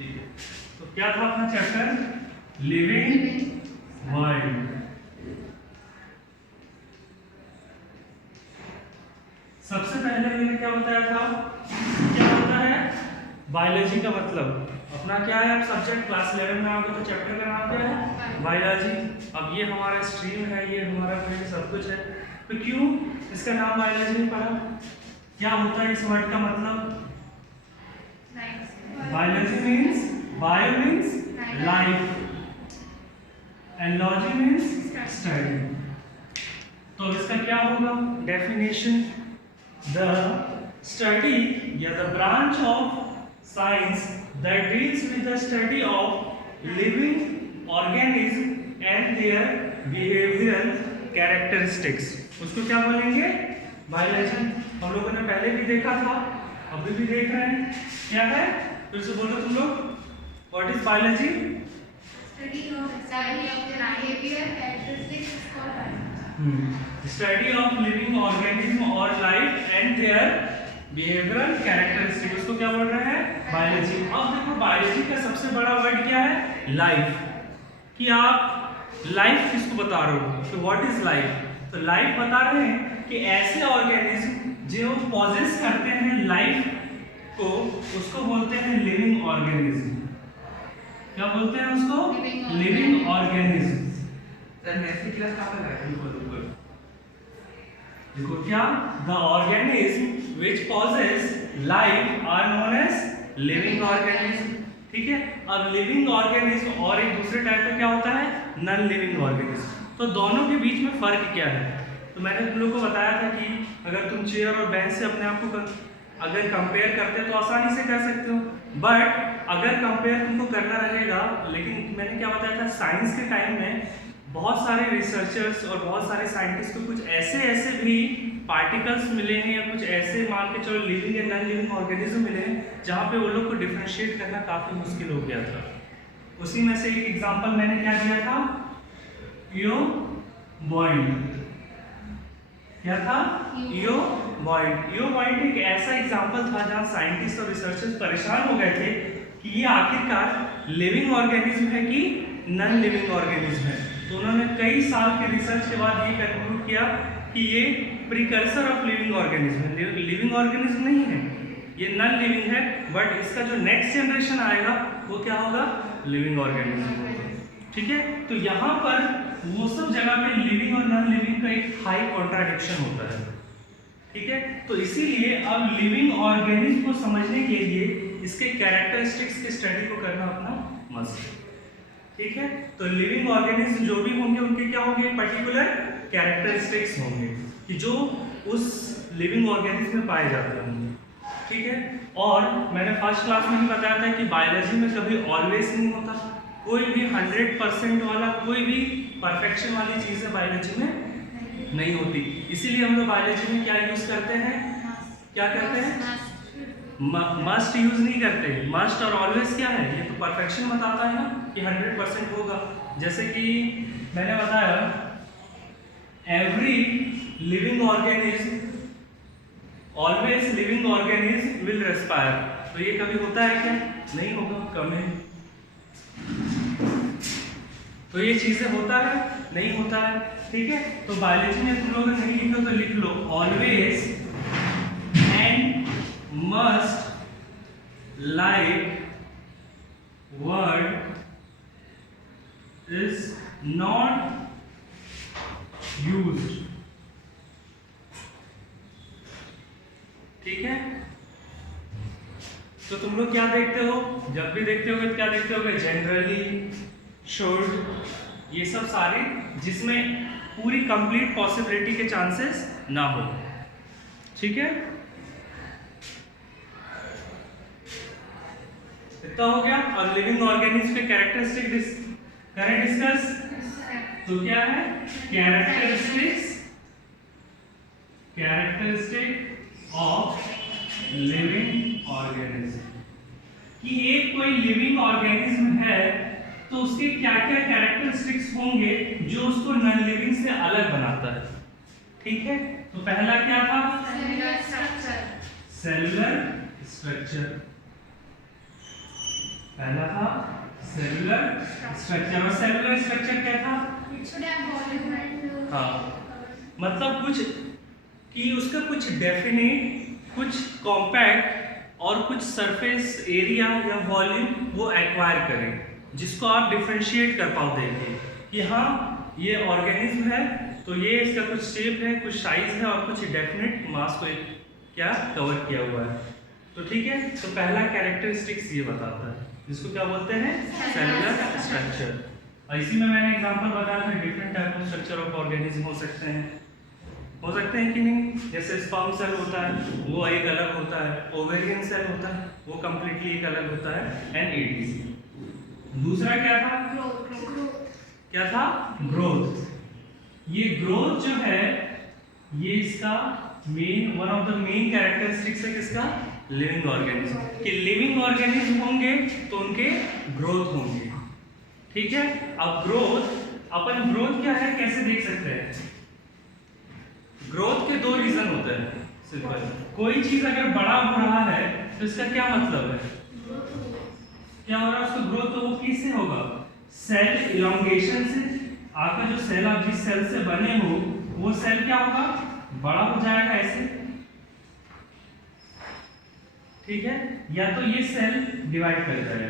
ठीक है, तो क्या था अपना चैप्टर लिविंग वर्ल्ड। सबसे पहले मैंने क्या बताया था, क्या होता है बायोलॉजी का मतलब अपना क्या है। अब सब्जेक्ट क्लास 11 में आओगे तो चैप्टर का नाम क्या है, बायोलॉजी। अब ये हमारा स्ट्रीम है, ये हमारा फील्ड सब कुछ है, तो क्यों इसका नाम बायोलॉजी पड़ा। क्या होता है इस वर्ड का मतलब, biology means, bio means life and logy means study. तो इसका क्या होगा डेफिनेशन, द स्टडी या the branch of science that deals with the study of living organism and their behavioural characteristics, उसको क्या बोलेंगे बायोलॉजी। हम लोगों ने पहले भी देखा था, अभी भी देख रहे हैं, क्या है फिर से बोलो तुम लोग, what is biology, study of living organism और life and their behavioural characteristic, उसको क्या बोल रहे हैं बायोलॉजी। अब देखो बायोलॉजी का सबसे बड़ा वर्ड क्या है लाइफ, कि आप लाइफ किसको बता रहे हो, तो व्हाट इज लाइफ। तो लाइफ बता रहे हैं कि ऐसे ऑर्गेनिज्म जो पॉजेस करते हैं लाइफ को, उसको बोलते हैं लिविंग ऑर्गेनिज्म। क्या बोलते हैं उसको, लिविंग ऑर्गेनिज्म। देखो क्या, the organism which possess life are known as living organism. ठीक है, अब लिविंग ऑर्गेनिज्म और एक दूसरे टाइप का क्या होता है नॉन लिविंग ऑर्गेनिज्म। तो दोनों के बीच में फर्क क्या है, तो मैंने तुम लोग को बताया था कि अगर तुम चेयर और बेंच से अपने आप को अगर कंपेयर करते तो आसानी से कर सकते हो, बट अगर कंपेयर तुमको करना रहेगा, लेकिन मैंने क्या बताया था साइंस के टाइम में बहुत सारे रिसर्चर्स और बहुत सारे साइंटिस्ट को कुछ ऐसे भी पार्टिकल्स मिले हैं या कुछ ऐसे मान के चलो लिविंग या नॉन लिविंग ऑर्गेनिज्म मिले हैं जहाँ पे वो लोग को डिफरेंशिएट करना काफ़ी मुश्किल हो गया था। उसी में से एक एग्जांपल मैंने क्या दिया था, इयोबॉइंट। क्या था, इयोबॉइंट। इयोबॉइंट एक ऐसा एग्जांपल था जहाँ साइंटिस्ट और रिसर्चर्स परेशान हो गए थे कि ये आखिरकार लिविंग ऑर्गेनिज्म है कि नॉन लिविंग ऑर्गेनिज्म है। तो उन्होंने कई साल के रिसर्च के बाद ये कंक्लूड किया कि ये प्रिकर्सर ऑफ लिविंग ऑर्गेनिज्म है, लिविंग ऑर्गेनिज्म नहीं है, ये नॉन लिविंग है, बट इसका जो नेक्स्ट जनरेशन आएगा वो क्या होगा, लिविंग ऑर्गेनिज्म होगा। ठीक है, तो यहाँ पर वो सब जगह पे लिविंग और नॉन लिविंग का एक हाई कॉन्ट्राडिक्शन होता है। ठीक है, तो इसीलिए अब लिविंग ऑर्गेनिज्म को समझने के लिए इसके कैरेक्टरिस्टिक्स की स्टडी को करना अपना मस्ट है। ठीक है, तो लिविंग ऑर्गेनिज्म जो भी होंगे उनके क्या होंगे, पर्टिकुलर कैरेक्टरिस्टिक्स होंगे कि जो उस लिविंग ऑर्गेनिज्म में पाए जाते होंगे। ठीक है, और मैंने फर्स्ट क्लास में ही बताया था कि बायोलॉजी में कभी ऑलवेज नहीं होता, कोई भी 100% वाला कोई भी परफेक्शन वाली चीज़ है बायोलॉजी में नहीं होती। इसीलिए हम लोग बायोलॉजी में क्या यूज करते हैं, क्या करते हैं, मस्ट यूज नहीं करते। मस्ट और ऑलवेज क्या है, ये तो परफेक्शन बताता है ना कि 100% होगा। जैसे कि मैंने बताया every living organism always living organism will respire, तो ये कभी होता है क्या, नहीं होगा, कम है। तो ये चीजें होता है नहीं होता है। ठीक है, तो बायोलॉजी में तुम लोग नहीं लिखो तो लिख लो always and must like word is not used. ठीक है, तो तुम लोग क्या देखते हो, जब भी देखते होगे तो क्या देखते होगे, जनरली, शुड, ये सब सारे जिसमें पूरी कंप्लीट पॉसिबिलिटी के चांसेस ना हो। ठीक है, इतना हो गया। और लिविंग ऑर्गेनिज्म के कैरेक्टरिस्टिक करें डिस्कस, तो क्या है कैरेक्टरिस्टिक ऑफ लिविंग ऑर्गेनिज्म, कि एक कोई लिविंग ऑर्गेनिज्म है तो उसके क्या क्या कैरेक्टरिस्टिक्स होंगे जो उसको नॉन लिविंग से अलग बनाता है। ठीक है, तो पहला क्या था, सेलुलर स्ट्रक्चर। पहला था सेलुलर स्ट्रक्चर, और सेलुलर स्ट्रक्चर क्या था? हाँ, मतलब कुछ कि उसका कुछ डेफिनेट, कुछ कॉम्पैक्ट और कुछ सरफेस एरिया या वॉल्यूम वो एक्वायर करें, जिसको आप डिफरेंशिएट कर पाओ देखिए कि हाँ ये ऑर्गेनिज्म है तो ये इसका कुछ शेप है, कुछ साइज है और कुछ डेफिनेट मास को क्या कवर किया हुआ है। तो ठीक है, तो पहला कैरेक्टरिस्टिक्स ये बताता है, जिसको क्या बोलते हैं? Cellular structure. और इसी में मैंने एग्जांपल बताया था, different type of structure of organism हो सकते हैं कि नहीं? जैसे स्पर्म सेल होता है वो एक अलग होता है, ओवेरियन सेल होता है वो कंप्लीटली एक अलग होता है, एंड एटीसी। दूसरा क्या था? क्या था? ग्रोथ। ये ग्रोथ जो है ये इसका main, one of the main characteristics है किसका? Living organism. कि लिविंग ऑर्गेनिज्म होंगे तो उनके ग्रोथ होंगे। ठीक है, अब ग्रोथ, अपन ग्रोथ क्या है कैसे देख सकते हैं? ग्रोथ के दो रीजन होते हैं सिंपल। कोई चीज अगर बड़ा हो रहा है तो इसका क्या मतलब है? क्या हो रहा है उसका ग्रोथ? तो वो किससे होगा? सेल इलोंगेशन से। आपका जो सेल, आप जिस सेल से बने हो वो सेल क्या होगा? बड़ा हो जाएगा ऐसे, ठीक है, या तो ये सेल डिवाइड कर जाएगा।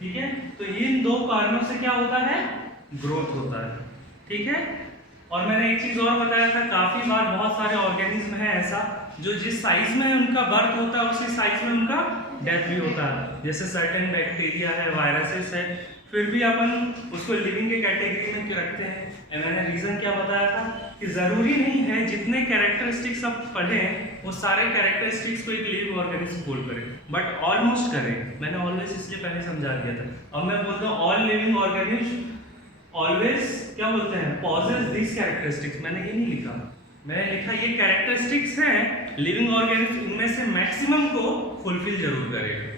ठीक है, तो इन दो कारणों से क्या होता है? ग्रोथ होता है। ठीक है, और मैंने एक चीज और बताया था, काफी बार बहुत सारे ऑर्गेनिज्म है ऐसा जो जिस साइज में उनका बर्थ होता है उसी साइज में उनका डेथ भी होता है। जैसे सर्टेन बैक्टीरिया है, वायरसेस है, फिर भी अपन उसको लिविंग के कैटेगरी में क्यों रखते हैं? मैंने रीजन क्या बताया था कि जरूरी नहीं है जितने कैरेक्टरिस्टिक्स आप पढ़े वो सारे कैरेक्टरिस्टिक्स को एक लिविंग ऑर्गेनिज्म होल्ड करें, बट ऑलमोस्ट करें। मैंने ऑलवेज इसलिए पहले समझा दिया था। अब मैं बोलता हूँ ऑल लिविंग ऑर्गेनिज्म ऑलवेज क्या बोलते हैं? Possess this characteristics. मैंने ये नहीं लिखा, मैंने लिखा ये कैरेक्टरिस्टिक्स हैं लिविंग ऑर्गेनिज्म, इनमें से मैक्सिमम को फुलफिल जरूर करेगा।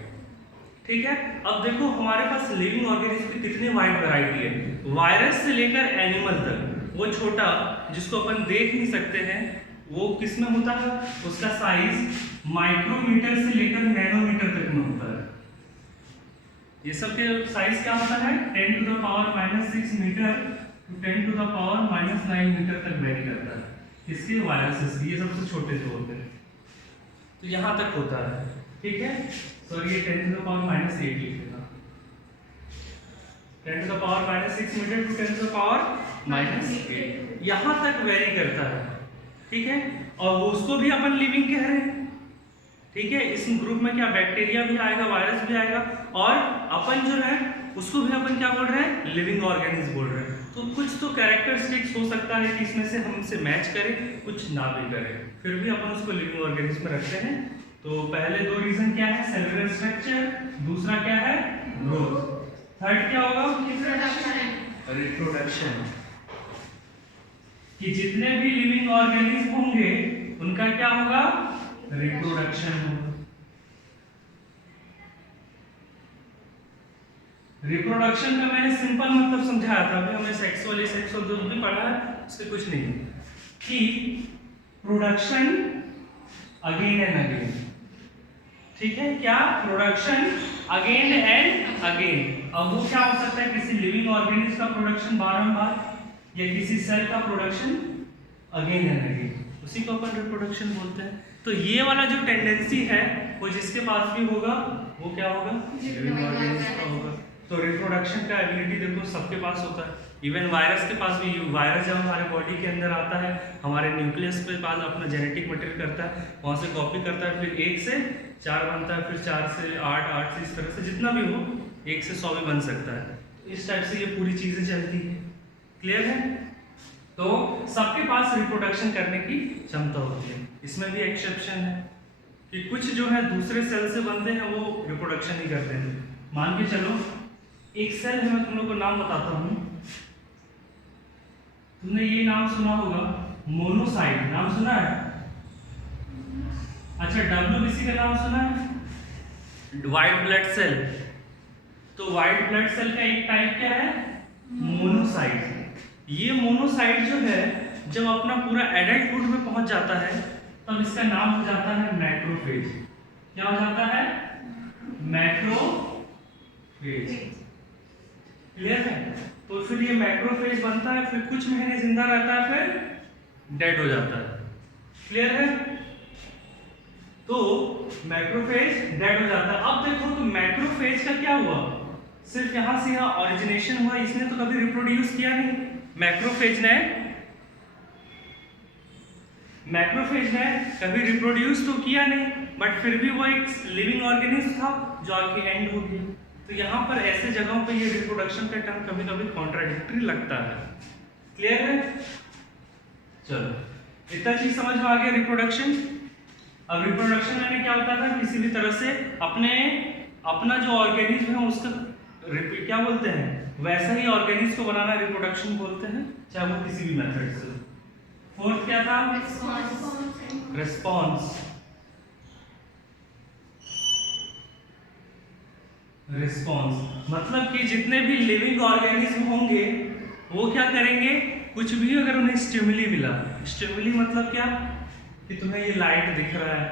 ठीक है, अब देखो हमारे पास लिविंग ऑर्गेनिज्म की कितनी वाइड वैरायटी है, वायरस से लेकर एनिमल तक। वो छोटा जिसको अपन देख नहीं सकते हैं वो किस में होता है? उसका साइज माइक्रोमीटर से लेकर नैनोमीटर तक में होता है। ये सब के साइज क्या होता है? 10 to the power -6 metre to 10 to the power -9 metre तक वेरी करता है। इसके वायरसेस ये सबसे छोटे जो होते हैं, तो यहाँ तक होता है। ठीक है, सॉरी ये 10 टू द पावर -8 लिखेगा, 10 to the power -6 metre to 10 to the power -8 यहाँ तक वेरी करता है। ठीक है, और वो उसको भी अपन लिविंग कह रहे हैं। ठीक है, इस ग्रुप में क्या बैक्टीरिया भी आएगा, वायरस भी आएगा, और अपन जो है उसको भी अपन क्या बोल रहे हैं? लिविंग ऑर्गेनिज्म बोल रहे हैं। तो कुछ तो कैरेक्टरिस्टिक्स हो सकता है कि इसमें से हमसे मैच करे, कुछ ना भी करे, फिर भी अपन उसको लिविंग ऑर्गेनिज्म में रखते हैं। तो पहले दो रीजन क्या है? सेलुलर स्ट्रक्चर, दूसरा क्या है? ग्रोथ, थर्ड क्या होगा? रिप्रोडक्शन। कि जितने भी लिविंग ऑर्गेनिज्म होंगे उनका क्या होगा? रिप्रोडक्शन होगा। रिप्रोडक्शन का मैंने सिंपल मतलब समझाया था, अभी हमें सेक्सुअल जो भी पढ़ा है उससे कुछ नहीं, कि प्रोडक्शन अगेन एंड अगेन। ठीक है, क्या? Production again and again. अब वो क्या हो सकता है? किसी लिविंग ऑर्गेनिज्म का प्रोडक्शन बारंबार, या किसी सेल का प्रोडक्शन अगेन एंड अगेन, उसी को अपन रिप्रोडक्शन बोलते हैं। तो ये वाला जो टेंडेंसी है वो जिसके पास भी होगा वो क्या होगा? लिविंग ऑर्गेनिज्म का होगा। तो रिप्रोडक्शन का एबिलिटी देखो सबके पास होता है, इवन वायरस के पास भी। वायरस जब हमारे बॉडी के अंदर आता है, हमारे न्यूक्लियस के पास अपना जेनेटिक मटेरियल करता है, वहाँ से कॉपी करता है, फिर 1 से 4 बनता है, फिर 4 से 8, 8 से इस तरह से जितना भी हो 1 से 100 भी बन सकता है। इस टाइप से ये पूरी चीजें चलती है। क्लियर है? तो सबके पास रिप्रोडक्शन करने की क्षमता होती है। इसमें भी एक्सेप्शन है कि कुछ जो है दूसरे सेल से बनते हैं वो रिप्रोडक्शन नहीं करते हैं। मान के चलो एक सेल है, मैं तुम लोग को नाम बताता हूँ। तुमने ये नाम सुना होगा, मोनोसाइट, नाम सुना है? अच्छा, WBC का नाम सुना है? White blood cell. तो व्हाइट ब्लड सेल का एक टाइप क्या है? मोनोसाइट। ये मोनोसाइट जो है जब अपना पूरा एडल्टहुड में पहुंच जाता है तब इसका नाम हो जाता है मैक्रोफेज। क्या हो जाता है? मैक्रोफेज। क्लियर है? तो फिर ये मैक्रोफेज बनता है, फिर कुछ महीने जिंदा रहता है, फिर डेड हो जाता है। क्लियर है? तो मैक्रोफेज डेड हो जाता है। अब देखो तो मैक्रोफेज का क्या हुआ, सिर्फ यहां से यहां ओरिजिनेशन हुआ, इसने तो कभी रिप्रोड्यूस किया नहीं। मैक्रोफेज ने कभी रिप्रोड्यूस तो किया नहीं, बट फिर भी वो एक लिविंग ऑर्गेनिज्म था जो आके एंड हो गया। तो यहाँ पर ऐसे जगहों पे ये रिप्रोडक्शन का टर्म कभी कभी कॉन्ट्राडिक्टरी लगता है। क्लियर है? चलो इतना चीज समझ में आ गया रिप्रोडक्शन। अब रिप्रोडक्शन यानी क्या होता है, किसी भी तरह से अपना जो ऑर्गेनिज्म है उसका क्या बोलते हैं, वैसा ही ऑर्गेनिज्म को बनाना रिप्रोडक्शन बोलते हैं, चाहे वो किसी भी मेथड से। फोर्थ क्या था? रिस्पॉन्स। मतलब कि जितने भी लिविंग ऑर्गेनिज्म होंगे वो क्या करेंगे, कुछ भी अगर उन्हें स्टिमुली मिला, स्टिमुली मतलब क्या कि तुम्हें ये लाइट दिख रहा है,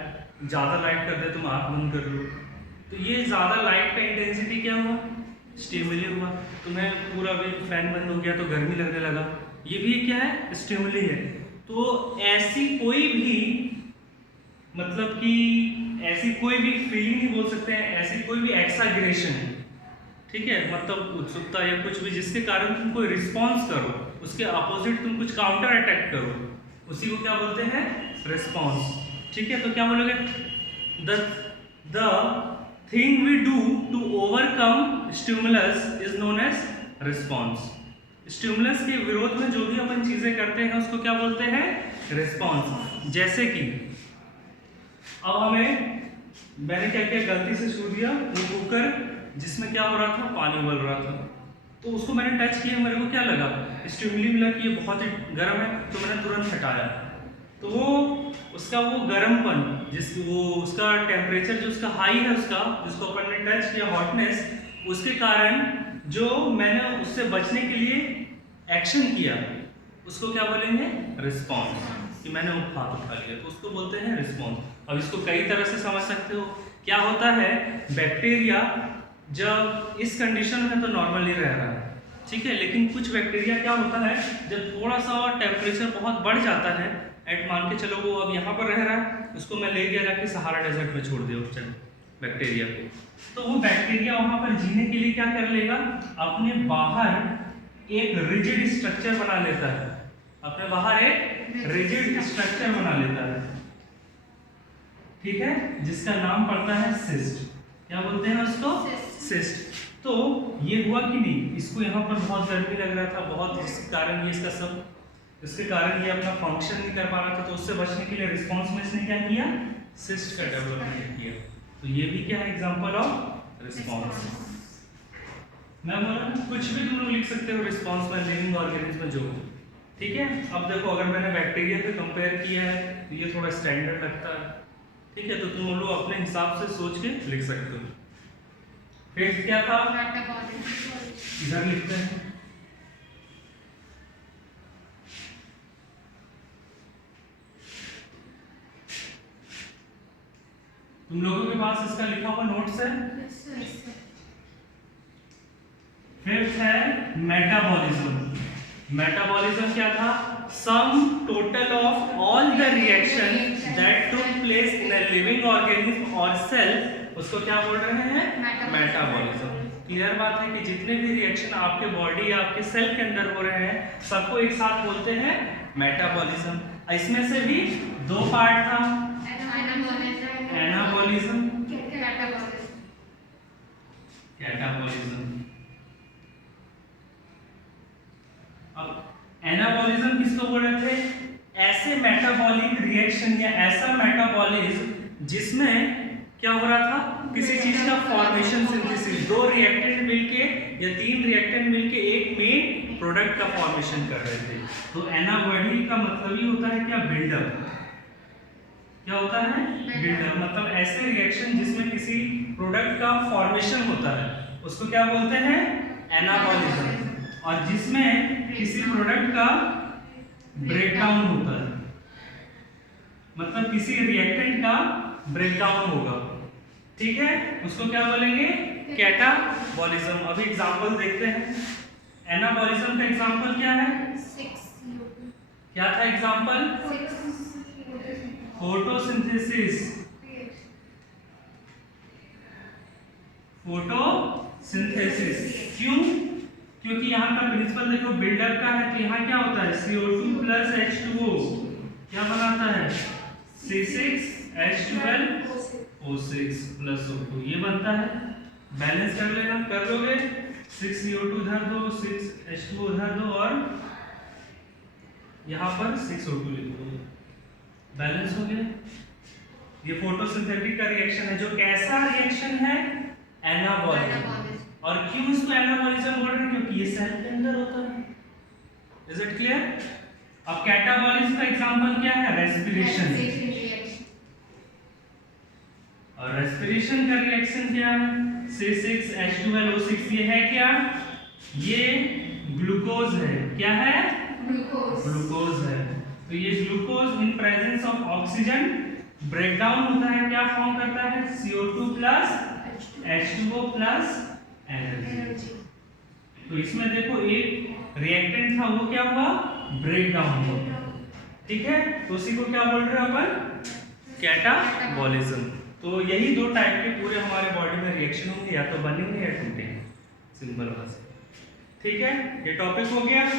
ज्यादा लाइट कर दे तुम आंख बंद कर लो, तो ये ज्यादा लाइट का इंटेंसिटी क्या हुआ, स्टिमुली हुआ। तुम्हें पूरा भी फैन बंद हो गया तो गर्मी लगने लगा, ये भी क्या है, स्टिमुली है। तो ऐसी कोई भी मतलब कि ऐसी कोई भी फीलिंग नहीं बोल सकते हैं, ऐसी कोई भी एक्साग्रेशन, ठीक है, मतलब उत्सुकता या कुछ भी जिसके कारण तुम कोई रिस्पॉन्स करो, उसके अपोजिट तुम कुछ काउंटर अटैक करो, उसी को क्या बोलते हैं, रिस्पॉन्स। ठीक है, तो क्या बोलोगे, the thing we do to overcome stimulus is known as response. Stimulus के विरोध में जो भी अपन चीजें करते हैं उसको क्या बोलते हैं, रिस्पॉन्स। जैसे कि अब मैंने क्या किया, गलती से छू दिया वो कुकर जिसमें क्या हो रहा था, पानी उबल रहा था, तो उसको मैंने टच किया, मेरे को क्या लगा, स्टिमुली मिला कि ये बहुत ही गर्म है, तो मैंने तुरंत हटाया। तो वो उसका वो गर्मपन, उसका टेम्परेचर जो उसका हाई है, उसका जिसको अपन ने टच किया, हॉटनेस, उसके कारण जो मैंने उससे बचने के लिए एक्शन किया उसको क्या बोलेंगे, रिस्पॉन्स। कि मैंने वो हाथ उठा लिया तो उसको बोलते हैं रिस्पॉन्स। अब इसको कई तरह से समझ सकते हो। क्या होता है, बैक्टीरिया जब इस कंडीशन में तो नॉर्मली रह रहा है, ठीक है, लेकिन कुछ बैक्टीरिया क्या होता है, जब थोड़ा सा टेम्परेचर बहुत बढ़ जाता है, एट मान के चलो वो अब यहाँ पर रह रहा है, उसको मैं ले गया जाके सहारा डेजर्ट में छोड़ दिया उस बैक्टीरिया को, तो वो बैक्टीरिया वहाँ पर जीने के लिए क्या कर लेगा, अपने बाहर एक रिजिड स्ट्रक्चर बना लेता है, अपने बाहर एक रिजिड स्ट्रक्चर बना लेता है, ठीक है, जिसका नाम पड़ता है सिस्ट। क्या बोलते हैं उसको, सिस्ट। तो ये हुआ कि नहीं, इसको यहाँ पर बहुत गर्मी लग रहा था, बहुत, जिसके कारण ये इसके कारण ये अपना फंक्शन नहीं कर पा रहा था, तो उससे बचने के लिए रिस्पॉन्स में इसने क्या किया, सिस्ट का डेवलपमेंट किया। तो ये भी क्या है, एग्जांपल ऑफ रिस्पॉन्स। मैं बोला कुछ भी तुम लोग लिख सकते हो रिस्पॉन्स में, लिविंग ऑर्गेनिज्म में जो, ठीक है। अब देखो अगर मैंने बैक्टीरिया पे कंपेयर किया है तो ये थोड़ा स्टैंडर्ड लगता है, ठीक है, तो तुम लोग अपने हिसाब से सोच के लिख सकते हो। फिर क्या था, इधर लिखते हैं, तुम लोगों के पास इसका लिखा हुआ नोट्स है। फिफ्थ है मेटाबॉलिज्म। मेटाबॉलिज्म क्या था, sum total of all the reaction that took place in a living organism और सेल, उसको क्या बोल रहे हैं, मेटाबॉलिज्म। क्लियर बात है कि जितने भी रिएक्शन आपके बॉडी या आपके सेल के अंदर हो रहे हैं सबको एक साथ बोलते हैं मेटाबॉलिज्म। इसमें से भी दो पार्ट था, एनाबॉलिज्म, कैटाबॉलिज्म। अब एनाबॉलिज्म किसको बोल रहे थे, ऐसे मेटाबॉलिक रिएक्शन या ऐसा मेटाबॉलिज्म जिसमें क्या हो रहा था, किसी चीज का फॉर्मेशन, सिंथेसिस, दो रिएक्टेंट मिलके या तीन रिएक्टेंट मिलके एक मेन प्रोडक्ट का फॉर्मेशन कर रहे थे। तो एनाबॉडी का मतलब ही होता है क्या, बिल्डअप। क्या होता है, बिल्डअप, मतलब ऐसे रिएक्शन जिसमें किसी प्रोडक्ट का फॉर्मेशन होता है उसको क्या बोलते हैं, एनाबॉलिज्म, और जिसमें किसी प्रोडक्ट का ब्रेकडाउन होता है, मतलब किसी रिएक्टेंट का ब्रेकडाउन होगा, ठीक है, उसको क्या बोलेंगे? कैटाबॉलिज्म। अभी एग्जांपल देखते हैं। एनाबॉलिज्म का एग्जांपल क्या है? क्या था एग्जांपल? फोटोसिंथेसिस। फोटोसिंथेसिस क्यों? क्योंकि यहाँ का प्रिंसिपल देखो बिल्डअप का है, तो यहाँ क्या होता है? CO2 प्लस H2O क्या बनाता है? C6H12O6 प्लस O2 ये बनता है। बैलेंस कर लेना, कर लोगे? 6 CO2 इधर दो, 6 H2O इधर दो और यहाँ पर 6 O2 लिख दो, बैलेंस हो गया। ये फोटोसिंथेटिक का रिएक्शन है, जो कैसा रिएक्शन है? एनाबॉलिज्म। और क्यों इसको एनाबॉलिज्म बोल रहे हैं? क्योंकि ये सेल के अंदर होता है। Is it clear? अब कैटाबॉलिज्म का एग्जांपल क्या है? रेस्पिरेशन। और रेस्पिरेशन का रिएक्शन क्या है? C6H12O6 ये है क्या? ये ग्लूकोज है। क्या है? ग्लूकोज है। तो ये glucose in presence of oxygen breakdown होता है, क्या फॉर्म करता है? CO2 plus H2O plus energy. तो इसमें देखो एक रिएक्टेंट था, वो क्या हुआ? ब्रेकडाउन हुआ। ठीक है, तो उसी को क्या बोल रहे हैं अपन? कैटाबॉलिज्म। तो यही दो टाइप के पूरे हमारे बॉडी में रिएक्शन होंगे, या तो बनेंगे या टूटेंगे, सिंपल भाषा। ठीक है, ये टॉपिक हो गया।